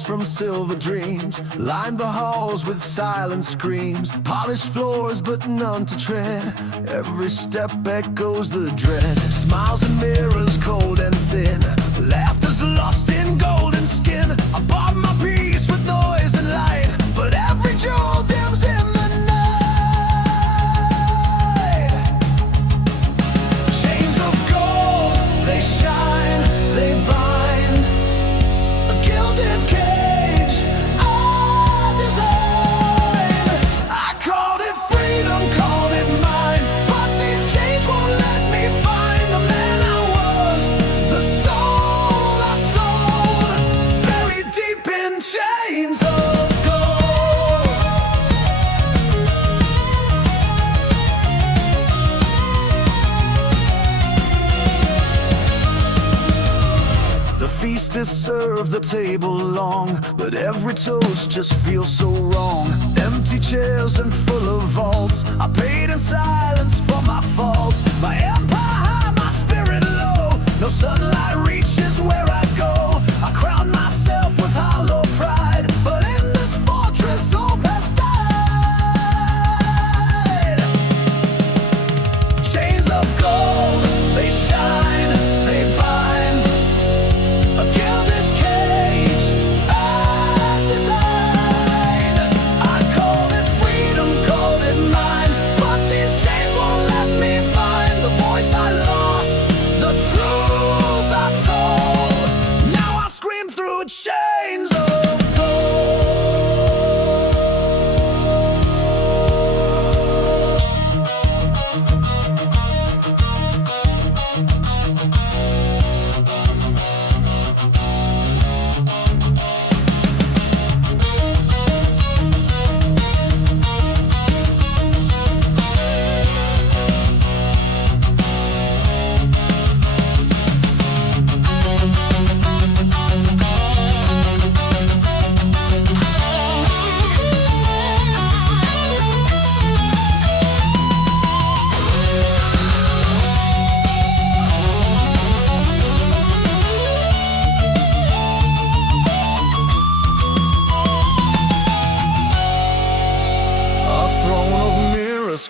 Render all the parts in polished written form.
doors from silver dreams, lined the halls with silent screams, polished floors but none to tread. Every step echoes the dread. Smiles and mirrors cold and thin, laughter's lost in golden skin. I bought my peace with noise and light, but every jewel dims in the night. Chains of gold, they shine, they bind. A gilded cage I designed. I called it freedom, called it mine, but these chains won't let me find the man I was, the soul I sold, buried deep in chains of gold. The feast is served, the table long, but every toast just feels so wrong. Empty chairs and full of vaults, I paid in silence for my faults. My empire high, my spirit low, no sunlight reaches where I go. I crown myself with hollow pride, but in this fortress hope has died. Chains of gold, they shine, they bind. A gilded cage I designed. I called it freedom, called it mine, but these chains won't let me find the voice I lost, the truth I told. Now I scream through chains of gold.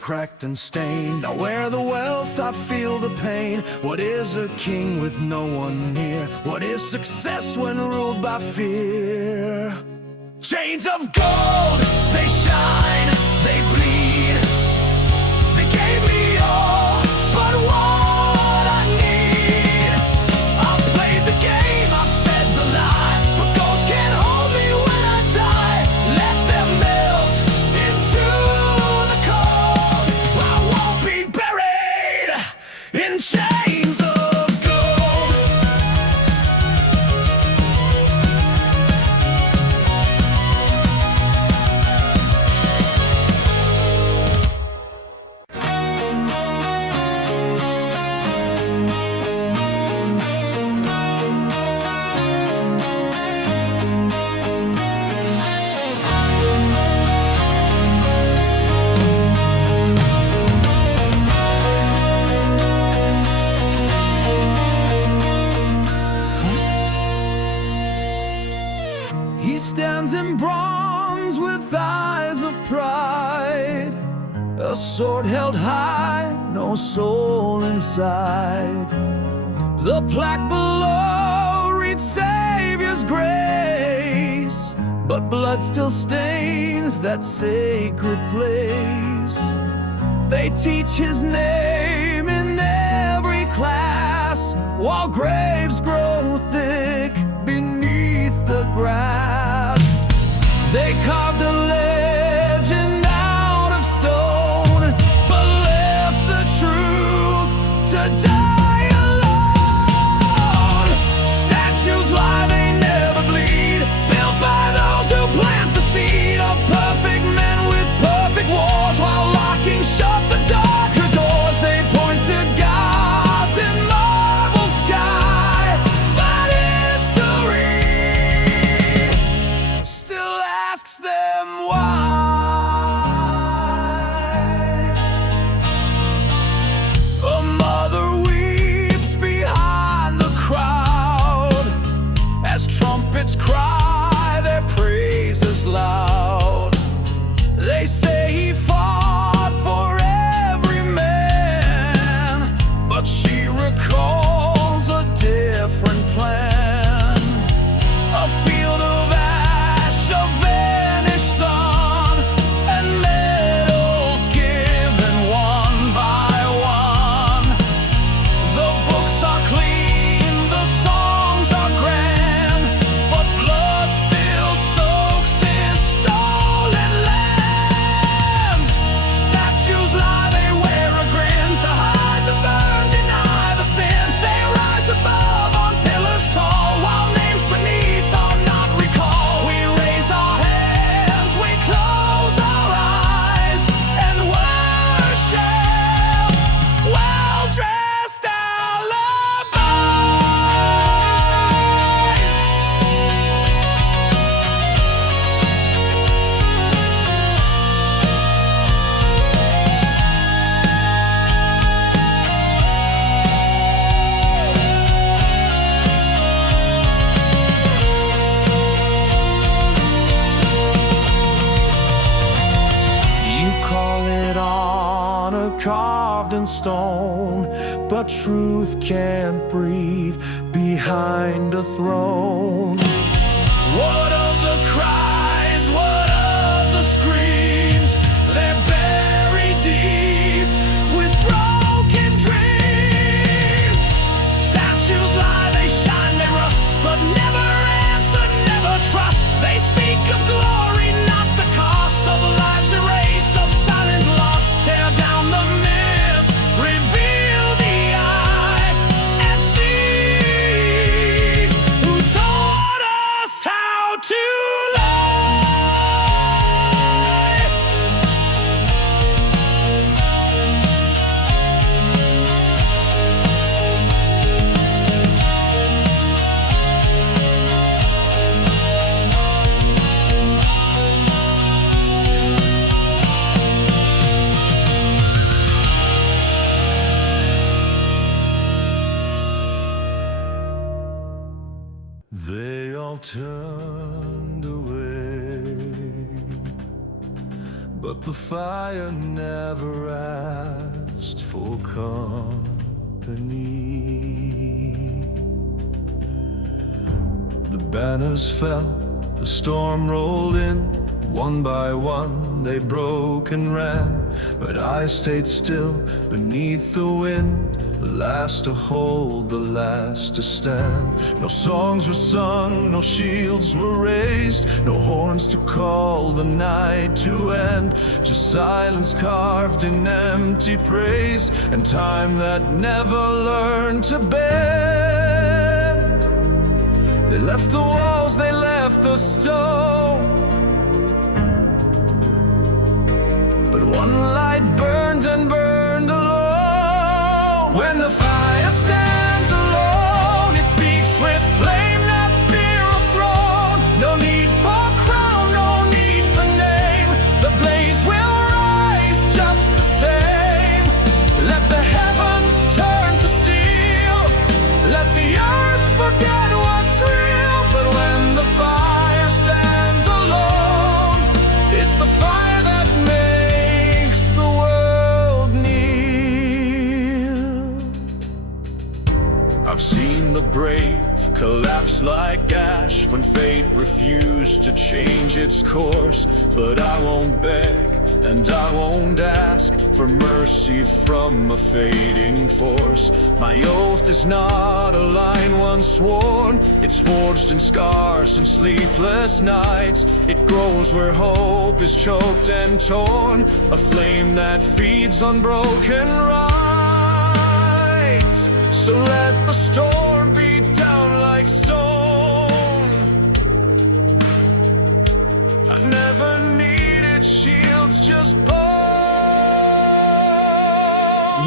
Cracked and stained, I wear the wealth, I feel the pain. What is a king with no one near? What is success when ruled by fear? Chains of gold, they shine, they bleed. They gave me all, but what I need. I played the game, I fed the lie, but gold can't hold me when I die. Let them melt into the cold. I won't be buried in chains of gold. He stands in bronze with eyes of pride, a sword held high, no soul inside. The plaque below reads Savior's grace, but blood still stains that sacred place. They teach his name in every class, while graves grow thick beneath the grass. They carved a legend out of stone, but left the truth to die alone. Statues lie, they never bleed, built by those who plant the seed of perfect men with perfect wars, while locking shut the darker doors. They point to gods in marble sky, but history still asks them. carved in stone, but truth can't breathe behind a throne. What of the cries? What of the screams? They're buried deep with broken dreams. Statues lie, they shine, they rust, but never answer, never trust. They speak of glory, not the cost of lives erased, of silence lost. Tear down the myth, reveal the eye, and see who taught us how to lie. They all turned away, but the fire never asked for company. The banners fell, the storm rolled in. One by one they broke and ran, but I stayed still beneath the wind, the last to hold, the last to stand. No songs were sung, no shields were raised, no horns to call the night to end, just silence carved in empty praise, and time that never learned to bend. They left the walls, they left the stone, but one light burned and burned alone. When the fire stands alone, it speaks with flame, not fear of throne. No need for crown, no need for name. The blaze will rise just the same. Let the heavens turn to steel, let the earth forget what's real. But when the fire stands alone, it's the fire that makes the world kneel. I've seen the brave collapse like ash when fate refused to change its course, but I won't beg and I won't ask for mercy from a fading force. My oath is not a line once sworn, it's forged in scars and sleepless nights. It grows where hope is choked and torn, a flame that feeds on broken rights. So let the storm beat down like stone. I never needed shields, just bone.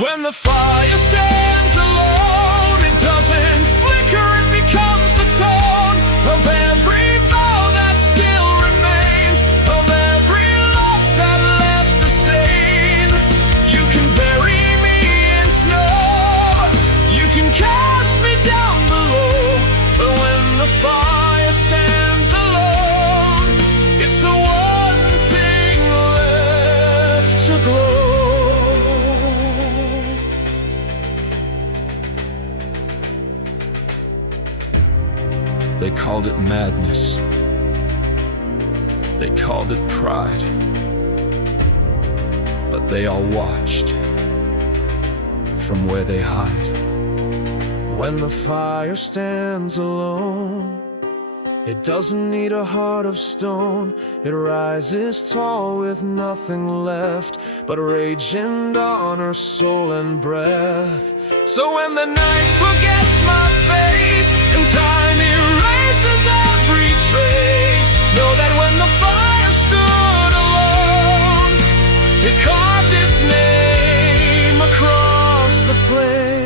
When the fire stands alone, it doesn't flicker, it becomes the tone of every vow that still remains, of every loss that left a stain. You can bury me in snow, you can cast me down below, but when the fire stands alone, it's the one thing left to glow. They called it madness, they called it pride, but they all watched from where they hide. When the fire stands alone, it doesn't need a heart of stone. It rises tall with nothing left but rage and honor, soul and breath. So when the night forgets my face and time erases every trace, know that when the fire stood alone, it carved its name across the flame.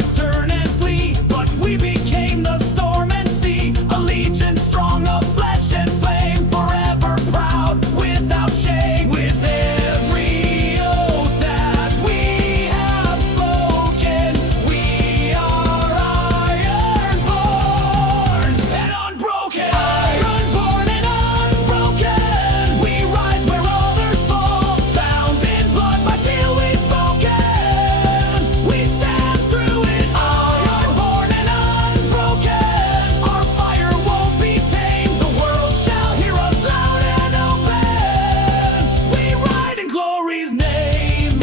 birds turn and flee, but we became the storm and sea. Allegiance strong of flesh and flame, forever proud without shame. With every oath that we have spoken, we are iron-born and unbroken. Iron-born and unbroken, we rise where others fall. Bound in blood by steel we've spoken, we stand through it. Iron-born and unbroken, our fire won't be tamed. The world shall hear us loud and open. We ride in glory's name.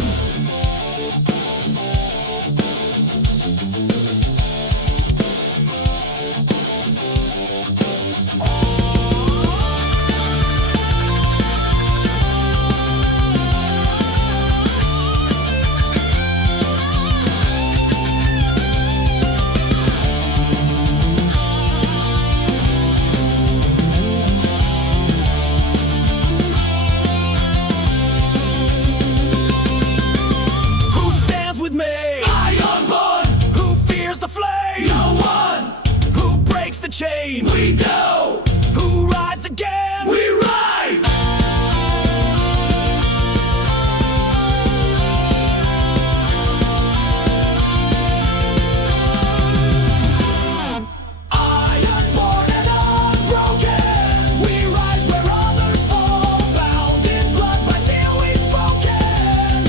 Who stands with me? Iron-born. Who fears the flame? No one. Who breaks the chain? We do. Who rides again? We ride. Iron-born and unbroken, we rise where others fall. Bound in blood by steel we've spoken,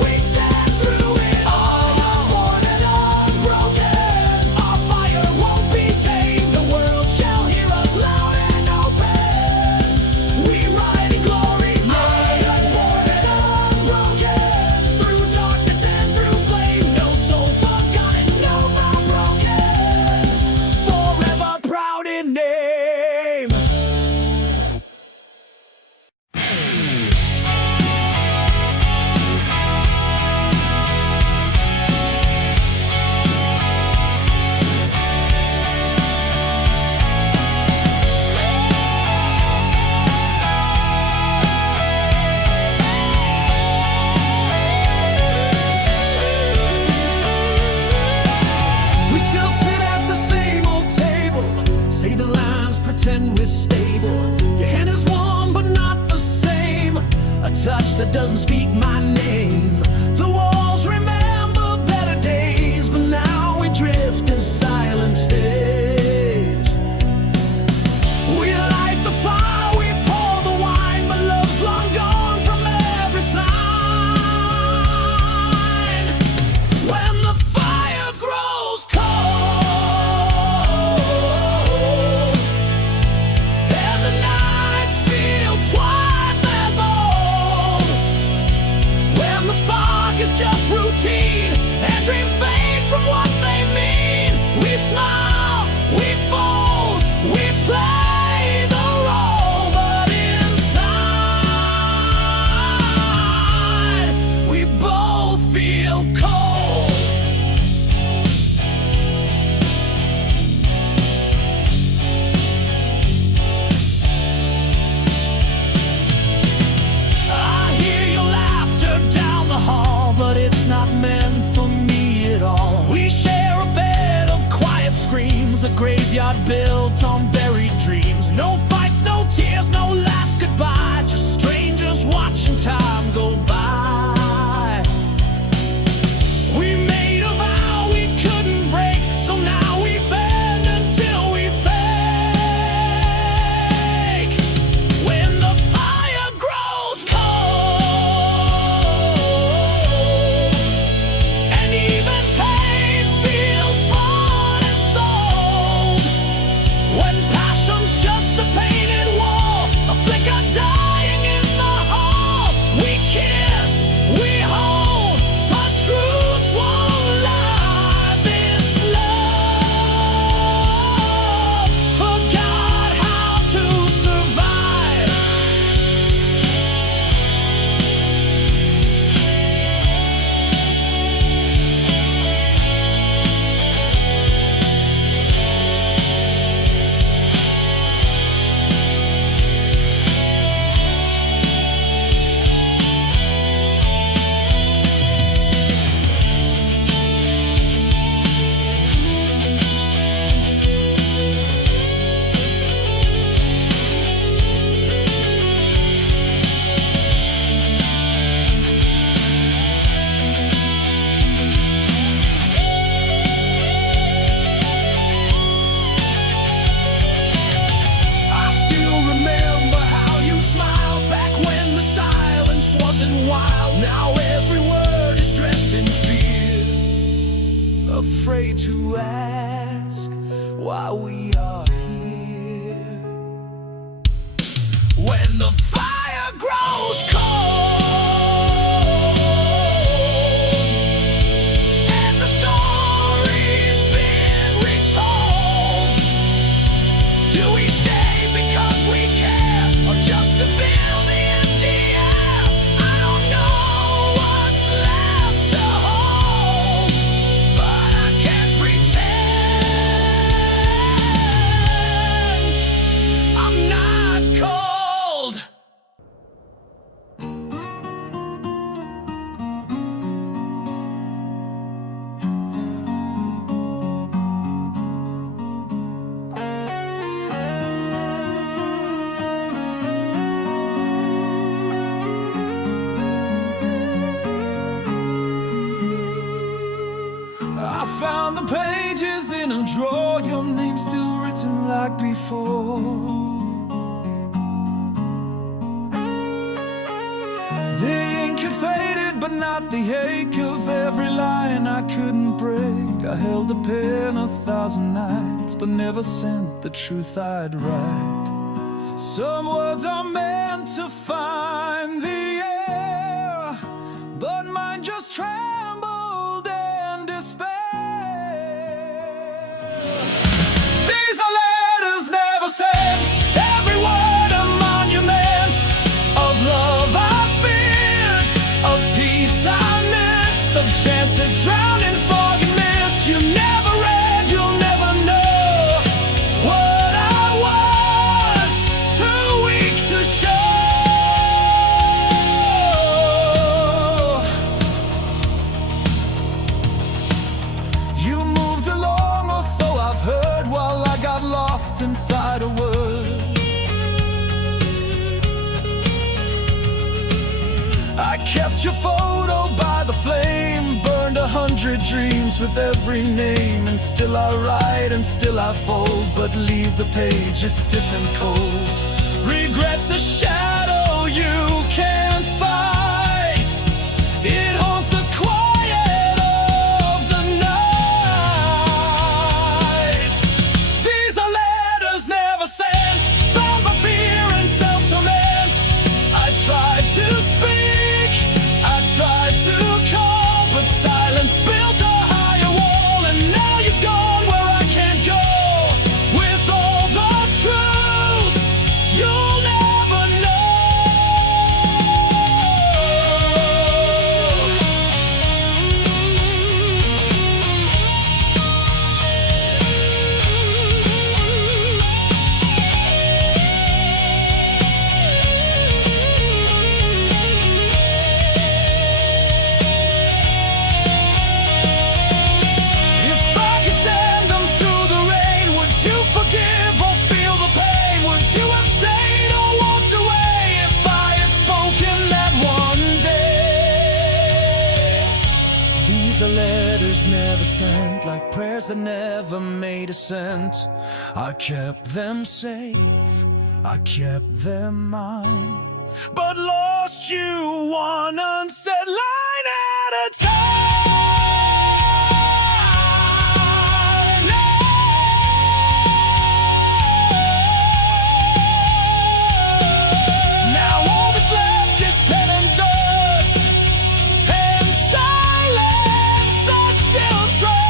we stand through it. Iron-born and unbroken, our fire won't be tamed. The world shall hear us loud and open. We ride in glory's name. Iron-born and unbroken, through darkness and through flame. No soul forgotten, no vow broken, forever proud in name. We still sit at the same old table, say the lines, pretend we're stable. Your hand is warm but not the same, a touch that doesn't speak my name. The walls remember better days, but now we drift in silent haze. We light the fire, we pour the wine, but love's long gone from every sign. When the fire grows cold and the nights feel twice as old, when the spark is just routine and dreams fade from what they mean, we smile, we fold, we play the role, but inside we both feel cold. I hear your laughter down the hall, but it's not meant for me at all. We share a bed of quiet screams, a graveyard built on buried dreams. No fights, no tears, no last goodbye, just strangers watching time go by. We made a vow we couldn't break, so now we bend until we fake. When the fire grows cold and even pain feels bought and sold, when passion's just a painted wall, a flicker dying in the hall, we kiss afraid to ask why we are here. When the fire grows cold and the story's been retold, do we stay because we care or just to fill the empty air? I don't know what's left to hold, but I can't pretend I'm not cold. I found the pages in a drawer, your name still written like before. The ink had faded, but not the ache of every line I couldn't break. I held the pen 1,000 nights, but never sent the truth I'd write. Some words are meant to find the air, but mine just trembled and despair. These are letters never sent, every word a monument of love I feared, of peace I missed, of chances drowned in fog and mist. You never read, you'll never know what I was, too weak to show. You moved along, or so I've heard, while I got lost inside a word. I kept your photo by the flame, burned 100 dreams with every name, and still I write and still I fold, but leave the pages stiff and cold. Regrets a shadow you can't fight, it haunts the quiet of the night. These are letters never sent, bound by fear and self-torment. I tried to speak, I tried to call, but silence built a higher wall, and now you've gone where I can't go. With all the truths you'll never know. If I could send them through the rain, would you forgive or feel the pain? Would you have stayed or walked away if I had spoken that one day? These are letters never sent, like prayers that never made a cent. I kept them safe, I kept them mine, but lost you one unsaid line at a time. Now all that's left is pen and dust, and silence I still trust.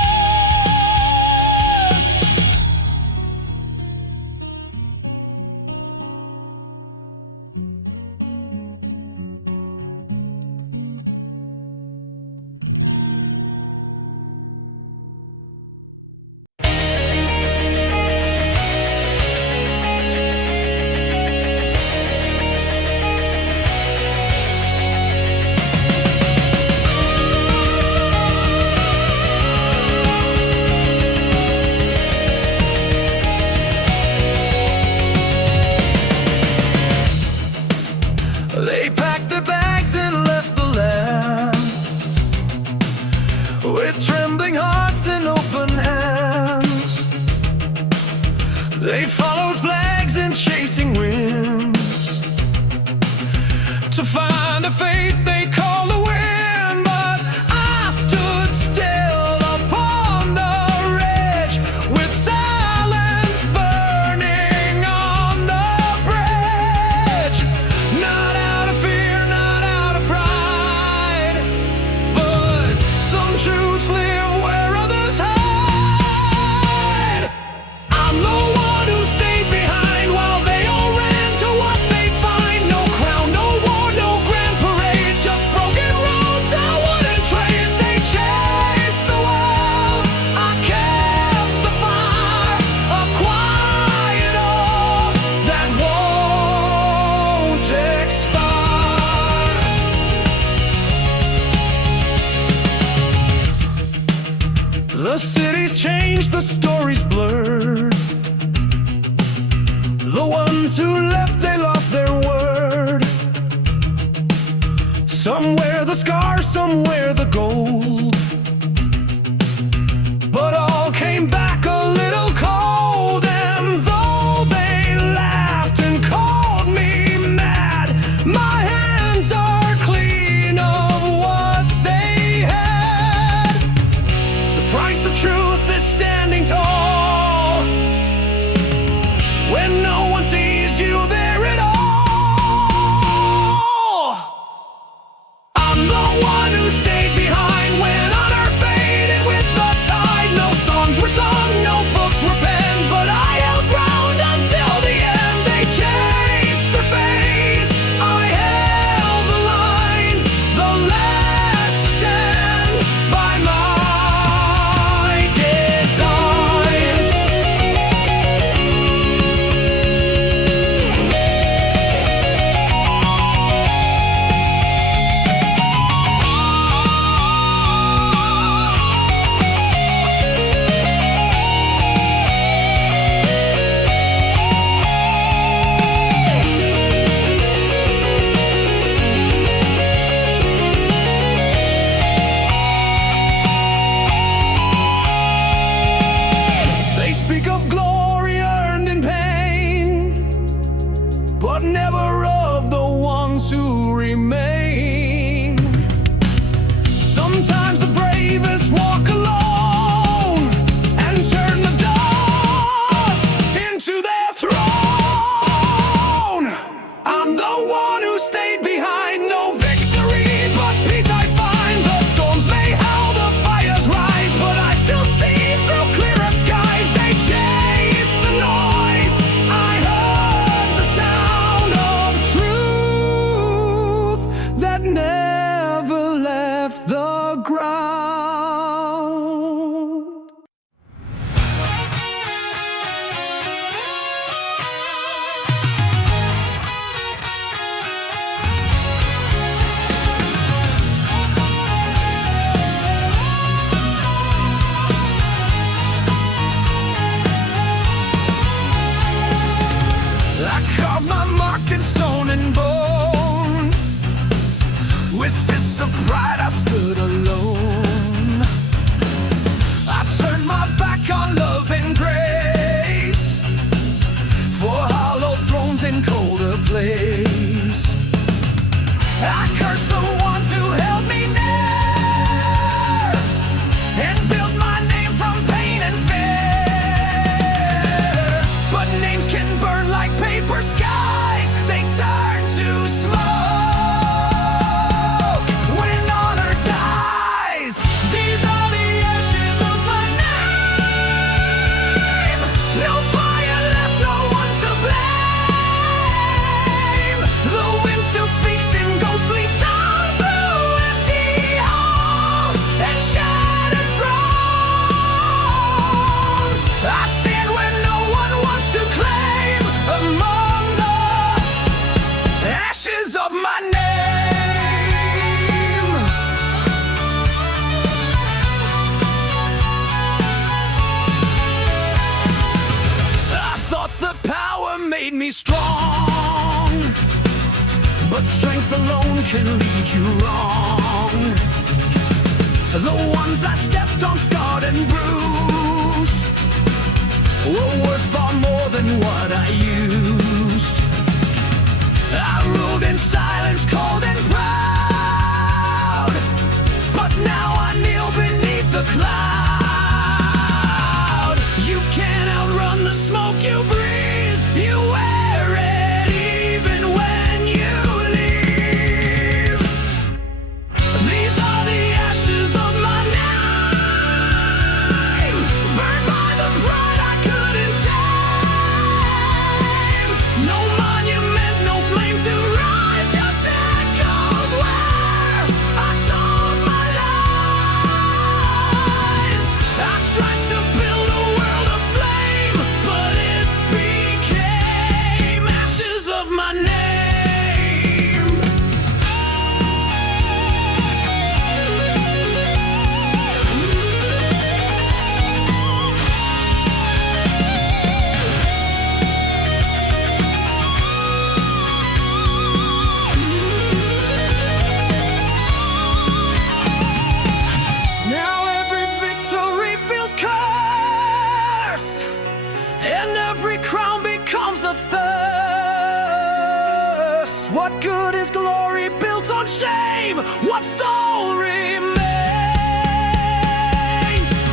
They packed their bags and left the land, with trembling hearts and open hands. They followed flags and chasing winds to find a fate they call the wind. But I stood still upon The city's changed, the story's blurred. The ones who left, they lost their word. Somewhere the scars, somewhere the gold, but all came back a little cold. And though they laughed and called me mad, my hands are clean of what they had. The price of truth is standing tall when no one sees you there at all. I'm the one who stayed behind when honor faded with the tide. No songs were sung, no books were penned, but I held ground until the end. They chased their fate, I held the line, the last to stand by my design. They speak of glory earned in pain, but never of the ones who remain. Sometimes the bravest walk alone and turn the dust into their throne. I'm the one who stayed behind, no victory, but peace I find. The storms may howl, the fires rise, but I still see through clearer skies. They chase the noise, I heard the sound of truth that never left the ground. I carved my mark in stone and bone. With fists of pride I stood alone. I turned my back on love and grace for hollow thrones in colder place. I cursed the ones who held me near and built my name from pain and fear. But names can burn like paper skies, they turn to smoke when honor dies. These are the ashes of my name. No fire left, no one to blame. The wind still speaks in ghostly tongues through empty halls and shattered thrones. I stand where no one wants to claim, among the ashes of my name. I thought the power made me strong, but strength alone can lead you wrong. The ones I stepped on, scarred and bruised, were worth far more than what I used. I ruled in silence, cold and proud, but now I kneel beneath the cloud. You can't outrun the smoke you breathe, you wear it even when you leave. These are the ashes of my name, burned by the pride I couldn't tame. No monument, no flame to rise, just echo a thirst. What good is glory built on shame? What soul remains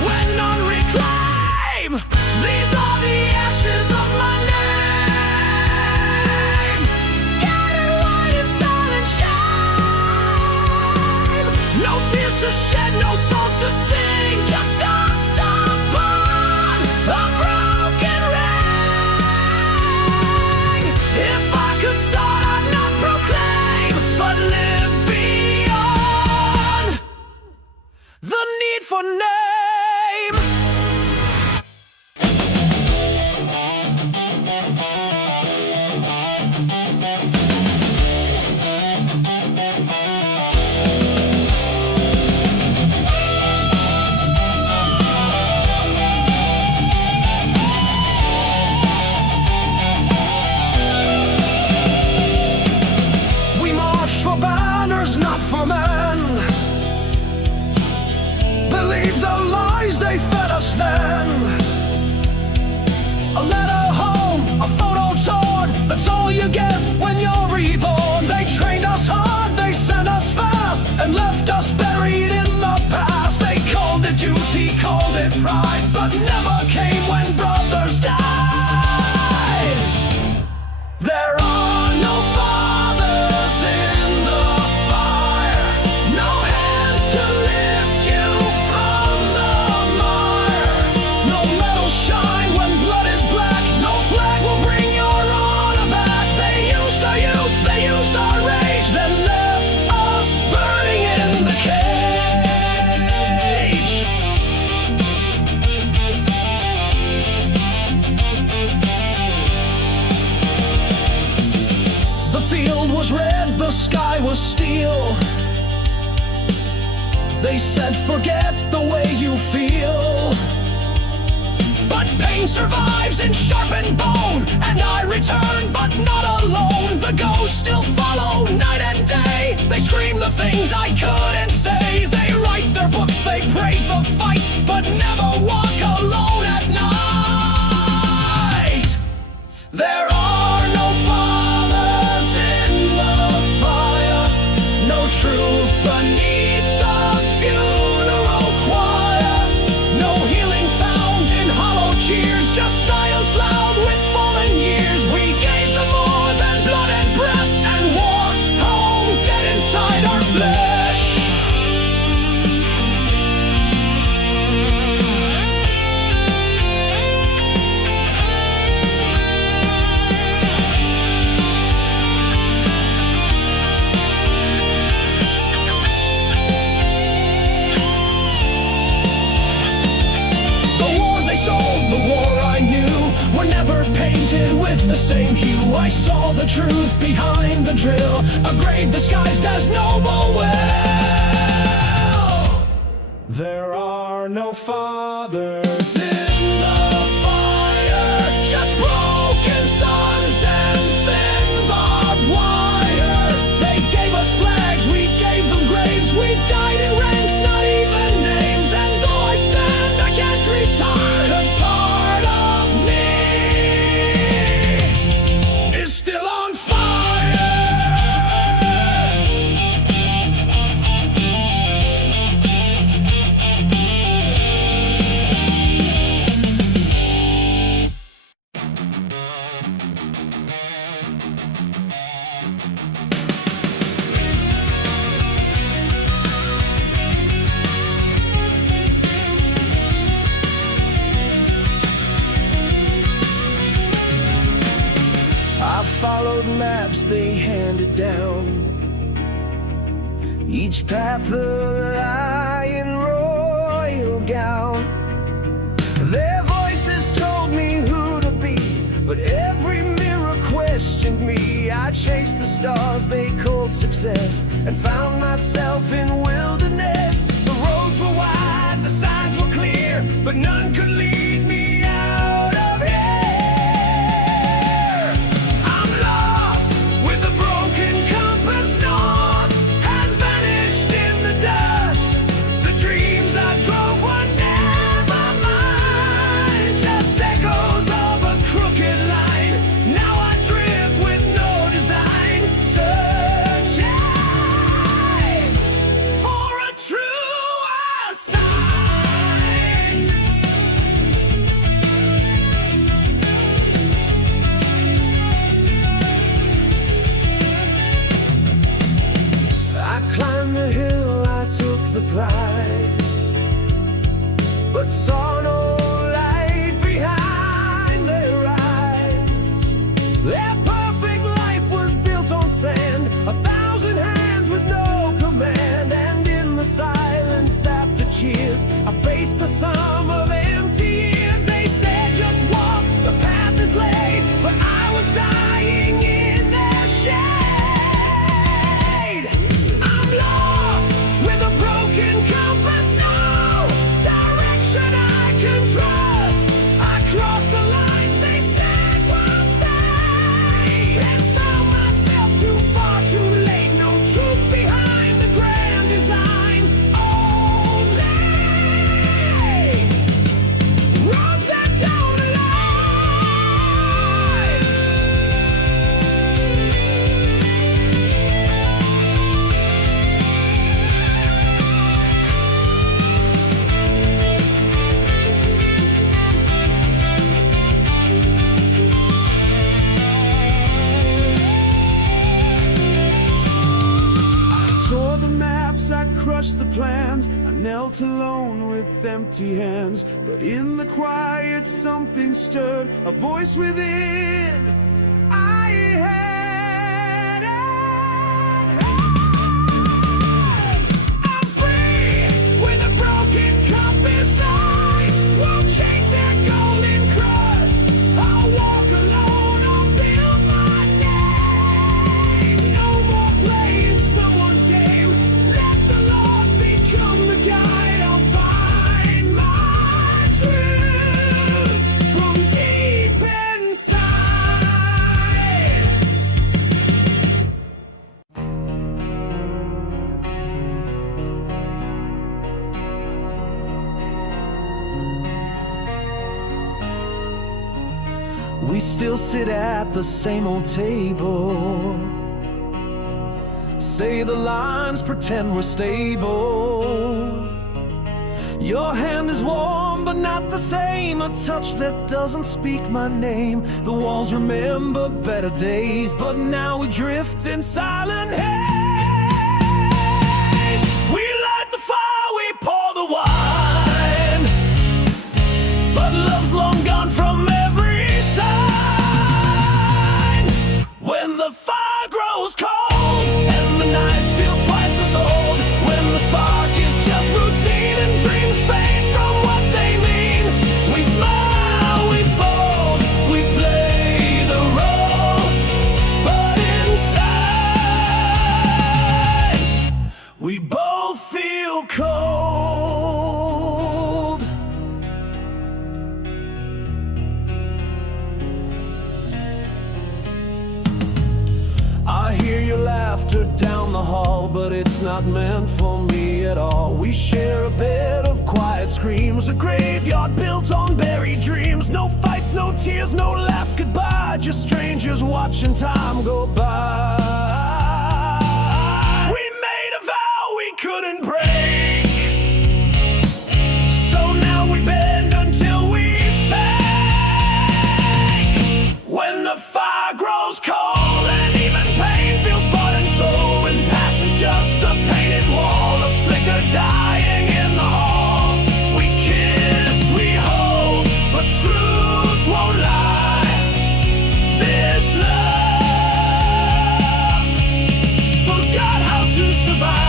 when none reclaim? These are the ashes of my name, scattered wide in silent shame. No tears to shed, no songs to sing, just dust upon a broken ring. If I could start, I'd not proclaim, but live beyond the need for name. We marched for banners, not for men. Believe the lies they fed us then. A letter home, a photo torn, that's all you get when you're reborn. They trained us hard, they sent us fast, and left us buried in the past. They called it duty, called it pride, but never came when brothers died. There are no fathers in the fire, no hands to lift you from the mire. No metal shine when blood is black, no flag will bring your honor back. They used our youth, they used our rage, then left us burning in the cage. The field was red, the sky was steel. They said forget the way you feel, but pain survives in sharpened bone. And I return, but not alone. The ghosts still follow night and day. They scream the things I couldn't say. They write their books, they praise the fight, but never walk alone at night. There are no fathers in the fire, no truth beneath the funeral choir, no healing found in hollow cheers, just silence loud with fallen years. We gave them more than blood and breath, and walked home dead inside our flesh. The war they sold, the war I knew, were never painted with the same hue. I saw the truth behind the drill, a grave disguised as noble will. There are no fathers in the fire, just broken sons and thin barbed wire. They gave us flags, we gave them graves, we died in ranks, not even names. And though I stand, I can't retire, 'cause part of me is still on fire. I followed maps they handed down, each path a lion royal gown. Their voices told me who to be, but every mirror questioned me. I chased the stars they called success, and found myself in wilderness. The roads were wide, the signs were clear, but none could lead me out of here. I'm lost with a broken compass. North has vanished in the dust. The dreams I drove were never mine, just echoes of a crooked line. Now with empty hands. But in the quiet something stirred, a voice within. I had it. I'm free with a broken compass. I won't chase that golden crust. I'll walk alone, I'll build my name. No more playing someone's game. Let the lost become the guide. I'll find my truth from deep inside. We still sit at the same old table, say the lines, pretend we're stable. Your hand is warm but not the same, a touch that doesn't speak my name. The walls remember better days, but now we drift in silent haze. We light the fire, we pour the wine, but love's long gone from every side. When the fire grows cold and the nights feel twice as old, when the spark is just routine and dreams fade from what they mean, we smile, we fold, we play the role, but inside we both feel cold. I hear your laughter down the hall, but it's not meant for me at all. We share a bed of quiet screams, a graveyard built on buried dreams. No fights, no tears, no last goodbye, just strangers watching time go by. We made a vow we couldn't break, so now we bend until we fake. When the fire grows cold and even pain feels bought and sold, when passion's just a painted wall, a flicker dying in the hall, we kiss, we hold, but truth won't lie. This love forgot how to survive.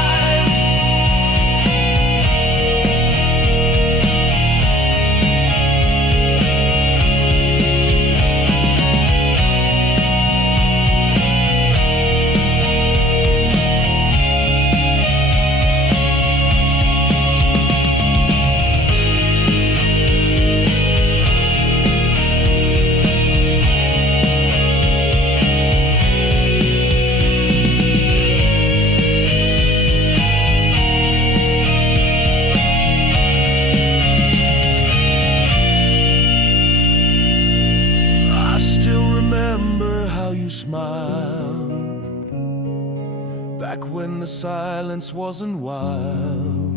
I still remember how you smiled back when the silence wasn't wild.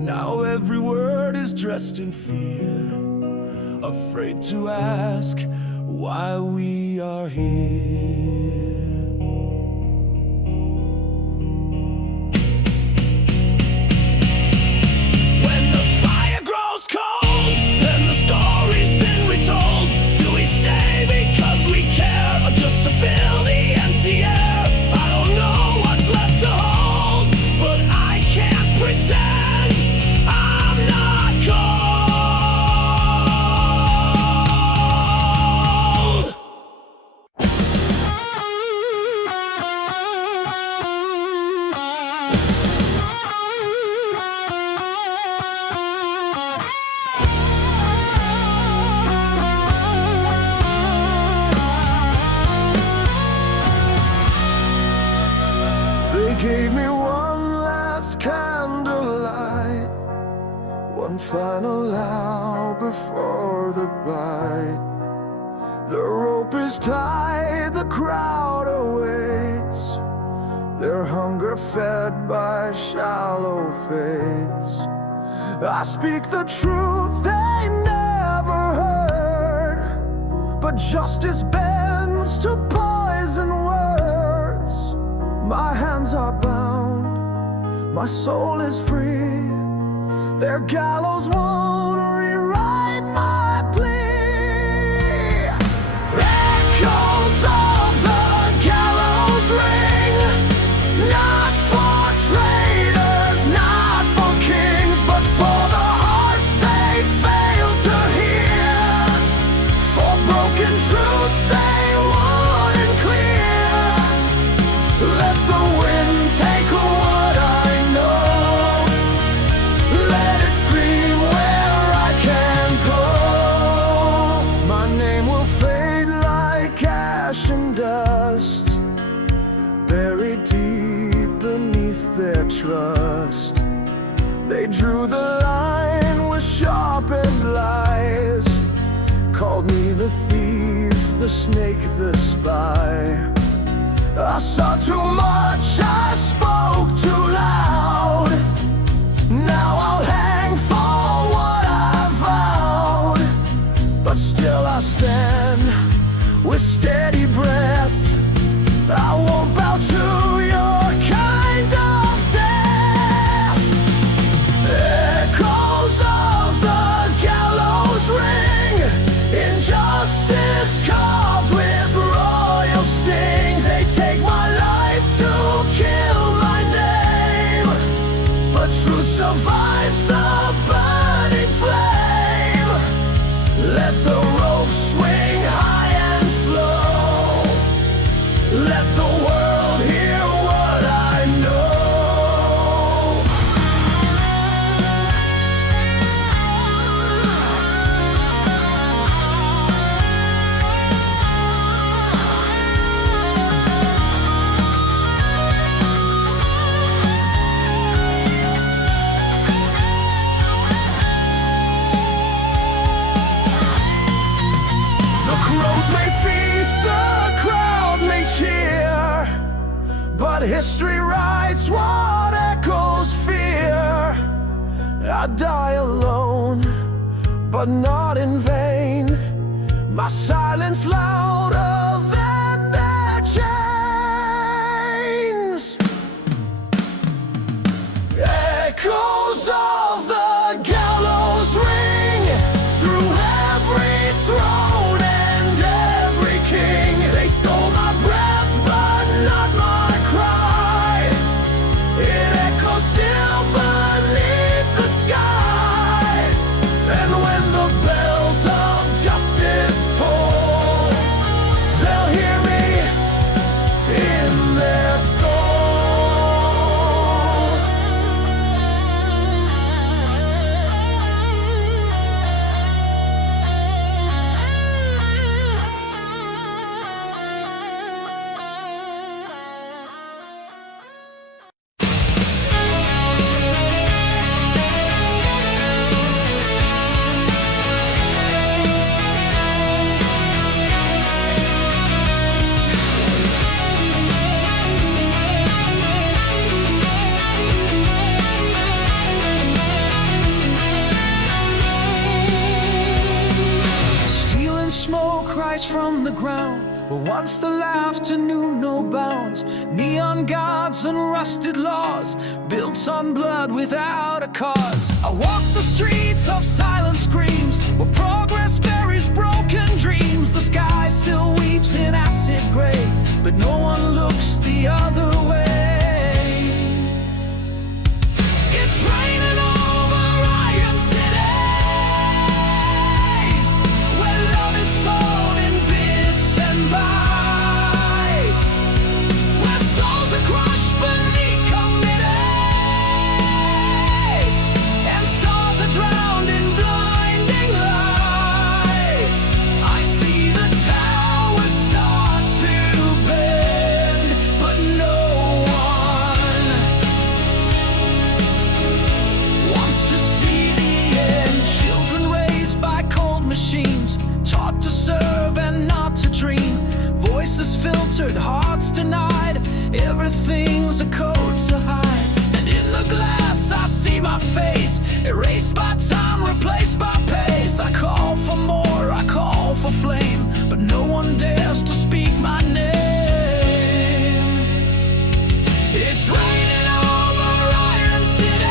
Now every word is dressed in fear, afraid to ask why we are here. When the fire grows cold and the story's been retold, do we stay because we care, or just to fill the empty air? I don't know what's left to hold, but I can't pretend I'm not cold. They gave me one last candlelight, one final hour before the bite. The rope is tied, the crowd awaits, their hunger fed by shallow fates. I speak the truth they never heard, but justice bends to poison words. My hands are bound, my soul is free, Their gallows won't rewrite my plea. Echoes of the gallows ring, not for traitors, not for kings, but for the hearts they fail to hear, for broken truths they wouldn't clear. Let the wind take what I know, let it scream where I can go. My name will fade like ash and dust, buried deep beneath their trust. They drew the line with sharpened lies, called me the thief, the snake, the spy. I saw too much, I spoke too loud. Now I'll hang for what I vowed, but still I stand with steady breath. I won't bow to your kind of death. Echoes of the gallows ring, injustice carved with royal sting. They take my life to kill my name, but truth survives the burning flame. Let the rope swing high and slow, let the world hear what I know. The crows may feast, the crowd may cheer, but history writes what echoes fear. I die alone, but not in vain. My silence louder than their chains. Echoes of the gallows ring through every throne and every king. They stole my breath, but not my cry. It echoes still beneath the sky. And when the bells of justice toll, they'll hear me in their soul. Steel and smoke rise from the ground, where once the laughter knew no bounds. Neon gods and rusted laws, built on blood without a cause. I walk the streets of silent screams, where progress buries broken dreams. The sky still weeps in acid gray, but no one looks the other way. It's raining over iron cities, where love is sold in bits and bytes, where souls are crushed beneath committees, and stars are drowned in blinding lights. I see the towers start to bend, but no one wants to see the end. Children raised by cold machines, taught to serve and not to dream. Voices filtered, hearts denied, everything's a code to hide. And in the glass I see my face, erased by time, replaced by pace. I call for more, I call for flame, but no one dares to speak my name. It's raining over iron cities,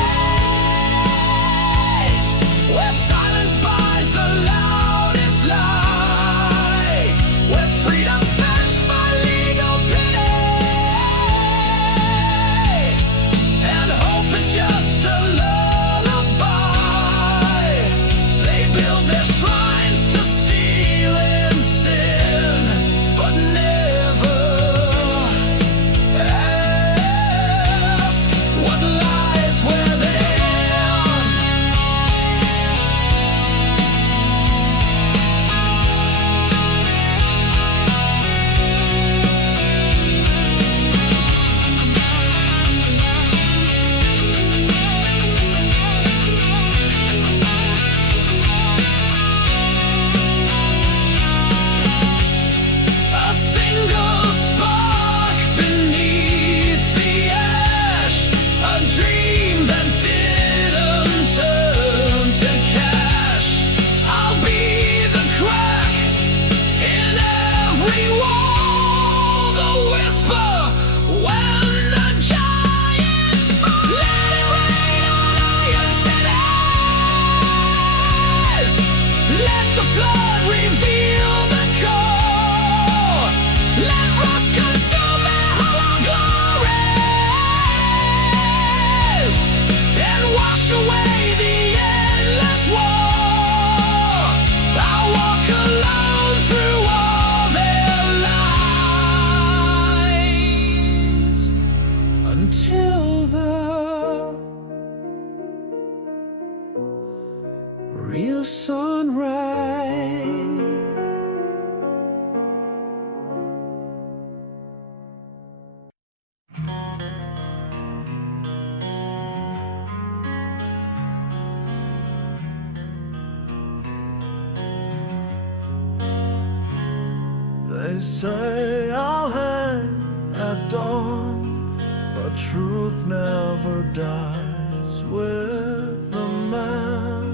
Let the flood reveal the core. Let rust consume their hollow glories and wash away the endless war. I'll walk alone through all their lies until the real sunrise. They say I'll hang at dawn, but truth never dies with the man.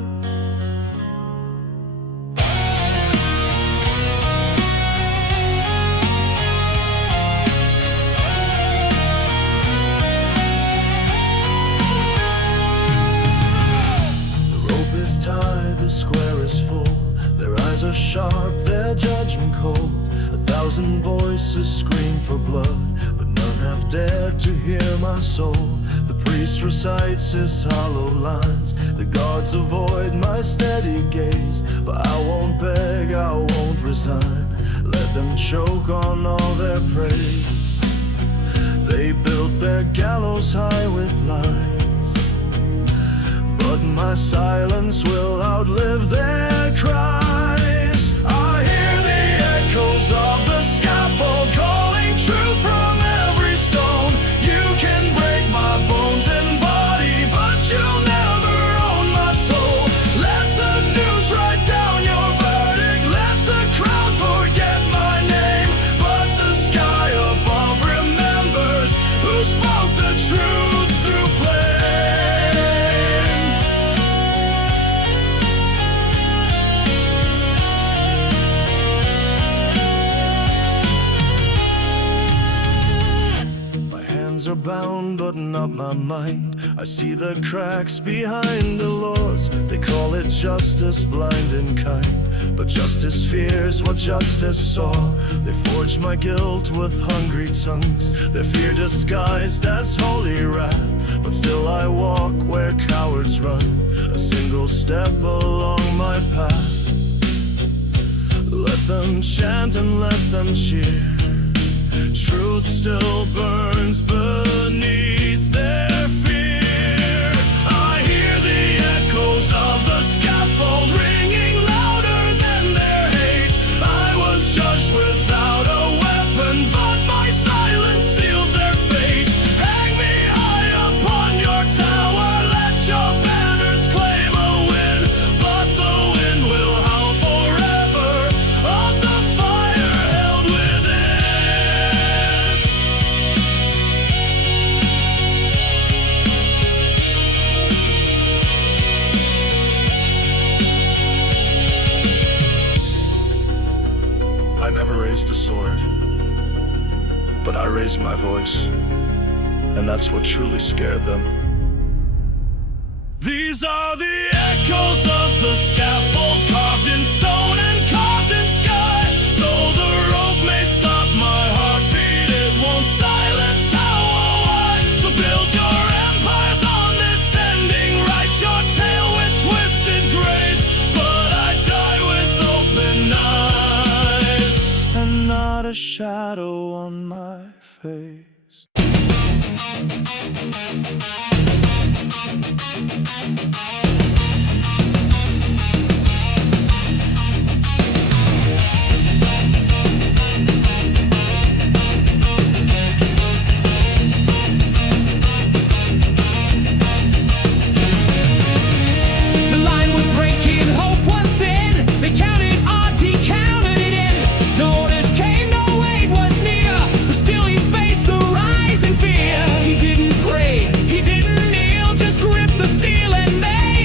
The rope is tied, the square is full. Their eyes are sharp, their judgment cold. 1,000 voices scream for blood, but none have dared to hear my soul. The priest recites his hollow lines, the guards avoid my steady gaze. But I won't beg, I won't resign. Let them choke on all their praise. They built their gallows high with lies, but my silence will outlive their cries. I hear the echoes of the scaffold calling truth from every stone. You can break my bones and body, but you'll never own my soul. Let the news write down your verdict, let the crowd forget my name, but the sky above remembers who spoke the truth through flame. Are bound, but not my mind. I see the cracks behind the laws. They call it justice, blind and kind, but justice fears what justice saw. They forge my guilt with hungry tongues, their fear disguised as holy wrath. But still I walk where cowards run, a single step along my path. Let them chant and let them cheer. Truth still burns beneath their fear. I hear the echoes of the scaffold ringing louder than their hate. I was judged without a weapon, but my silence sealed their fate. Hang me high upon your tower, let your banners claim a win, but the wind will howl forever of the fire held within. I never raised a sword, but I raised my voice, and that's what truly scared them. These are the echoes of the scaffold, carved in stone and carved in sky. Though the rope may stop my heartbeat, it won't silence how oh I. So build your empires on this ending, write your tale with twisted grace. But I die with open eyes and not a shadow on my face. The line was breaking, hope was thin. They counted odds, he counted it in. No orders came, no aid was near, but still he faced the rising fear. He didn't pray, he didn't kneel, just gripped the steel and made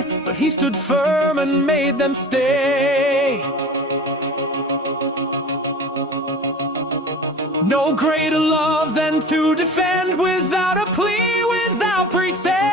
free, but he stood firm and made them stay. No greater love than to defend without a plea, without pretense.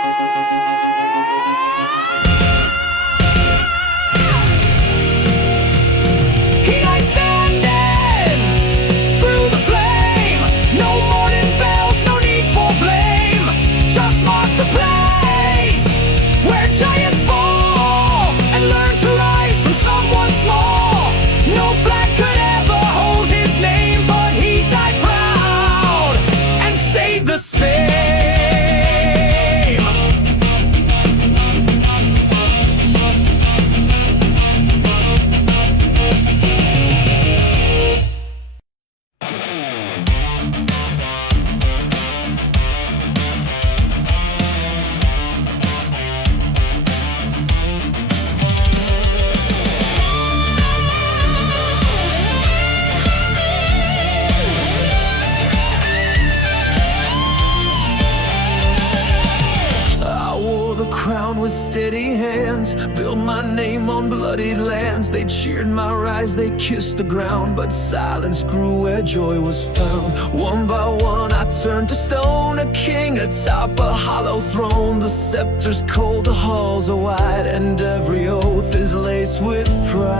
With steady hands, built my name on bloodied lands. They cheered my rise, they kissed the ground, but silence grew where joy was found. One by one I turned to stone, a king atop a hollow throne. The scepter's cold, the halls are wide, and every oath is laced with pride.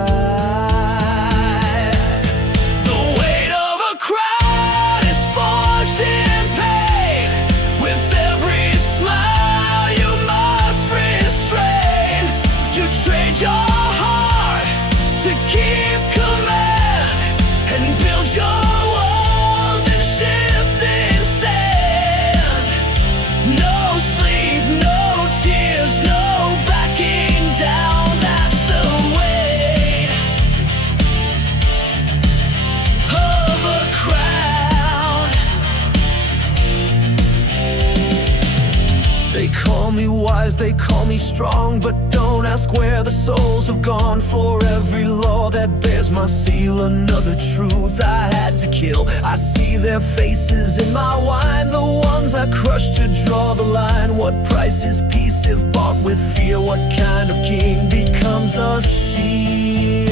The weight of a crown is forged in pain. With every smile trade your heart to keep command, and build your walls in shifting sand. No sleep, no tears, no backing down. That's the weight of a crown. They call me wise, they call me strong, but don't ask where the souls have gone. For every law that bears my seal, another truth I had to kill. I see their faces in my wine, the ones I crushed to draw the line. What price is peace if bought with fear? What kind of king becomes a seer?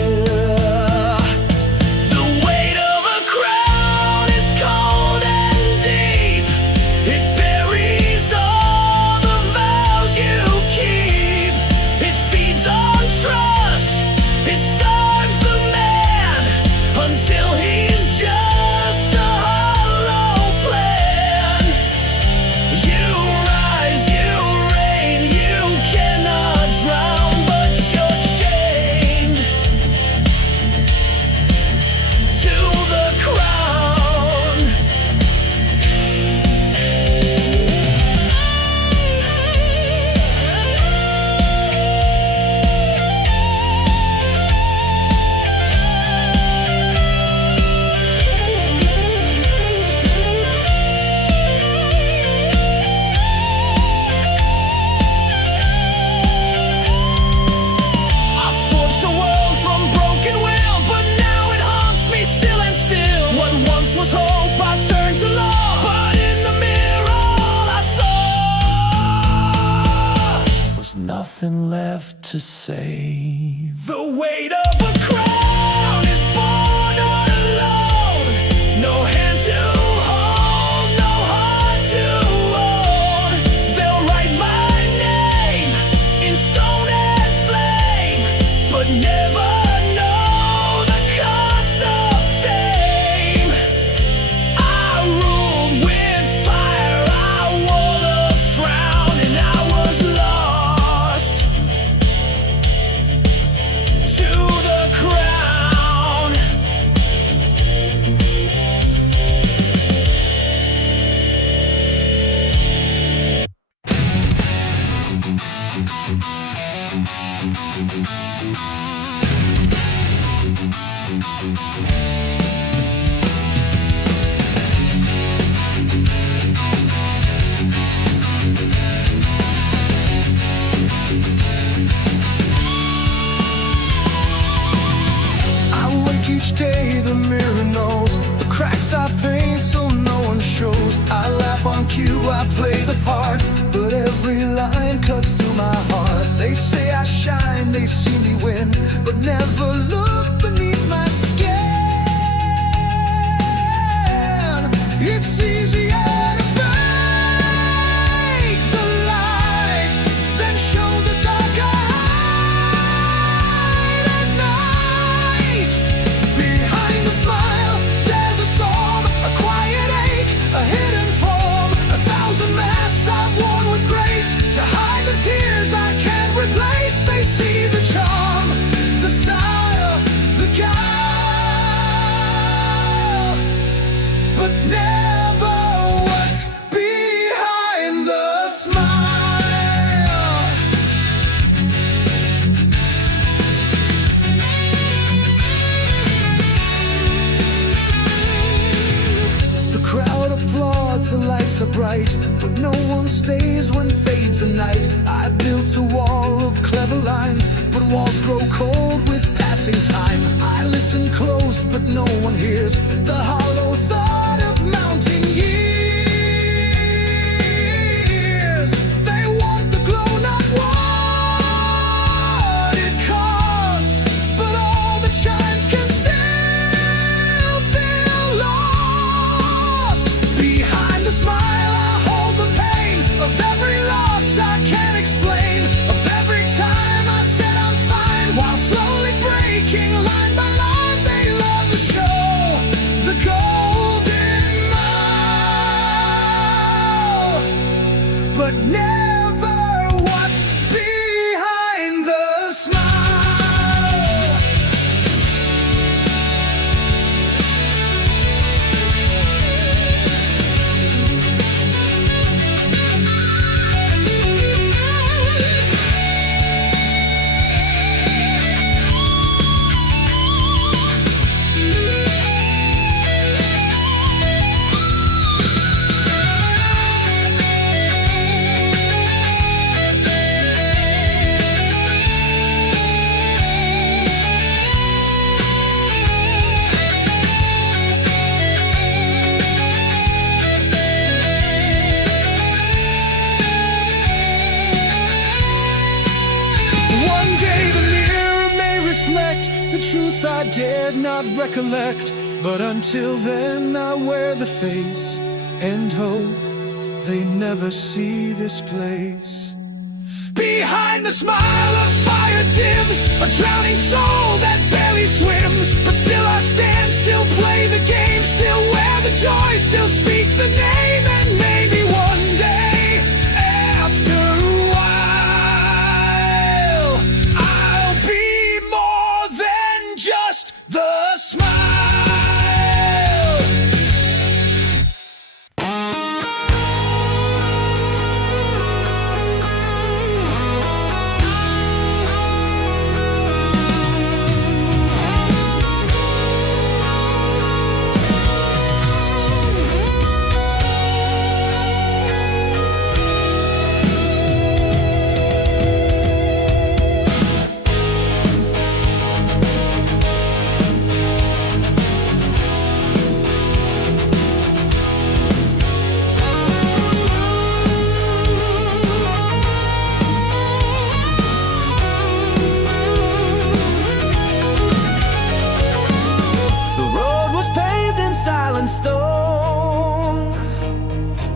Nothing left to say. The weight of a crown is borne alone. No hand to hold, no heart to own. They'll write my name in stone and flame, but never know the cost of fame. I ruled with fire, I wore the frown, and I was lost to the crown. Each day the mirror knows the cracks I paint so no one shows. I laugh on cue, I play the part, but every line cuts through my heart. They say they see me win, but never look beneath my skin. It's easier to fake the light than show the dark I hide at night. Behind the smile, there's a storm, a quiet ache, a hidden form, 1,000 masks I've worn with grace to hide the tears I can't replace. They see the charm, the style, the guile, but never what's behind the smile. The crowd applauds, the lights are bright, but no one stays when fades the night. I built a wall of clever lines, but walls grow cold with passing time. I listen close, but no one hears the hollow thought of mounting years. They want the glow, not what it costs, but all that shines can still feel lost. Behind the smile, I hold the pain of every loss I can't explain, of every time I said I'm fine while slowly breaking line by line. They love the show, the golden mile, but never what's behind the smile. One day the mirror may reflect the truth I dared not recollect, but until then I wear the face and hope they never see this place. Behind the smile, a fire dims, a drowning soul that barely swims, but still I stand, still play the game, still wear the joy, still speak the name, and maybe one day after a while I'll be more than just the smile. Stone,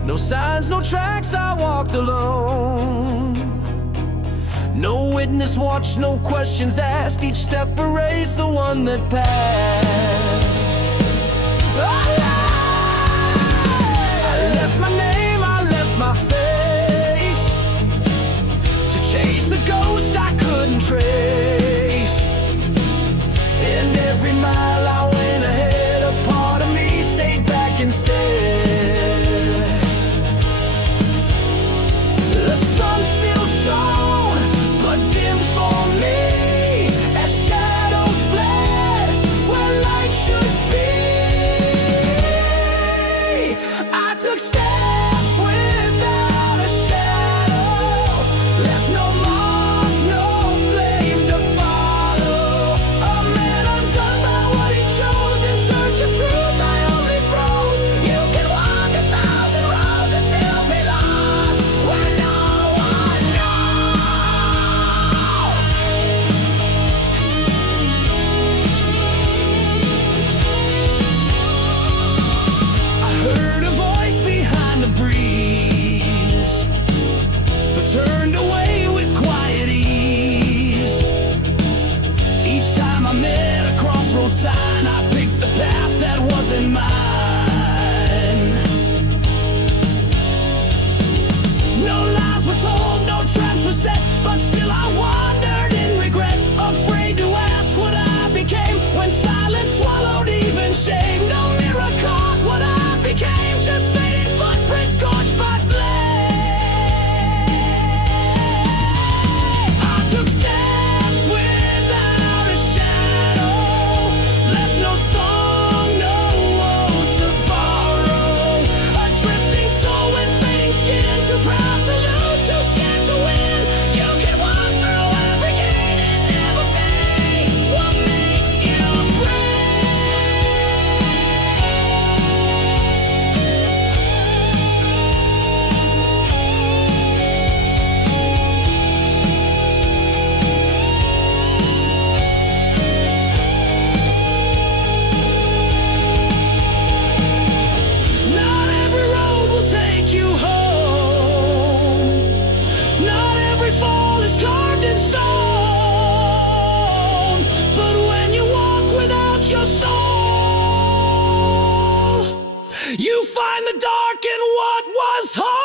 no signs, no tracks, I walked alone. No witness watch, no questions asked, each step erased the one that passed. I left my name, I left my face, to chase a ghost I couldn't trace. And every mile I went ahead, a part of me stayed back instead. The sun still shone, but dim for me, as shadows fled where light should find the dark in what was hard.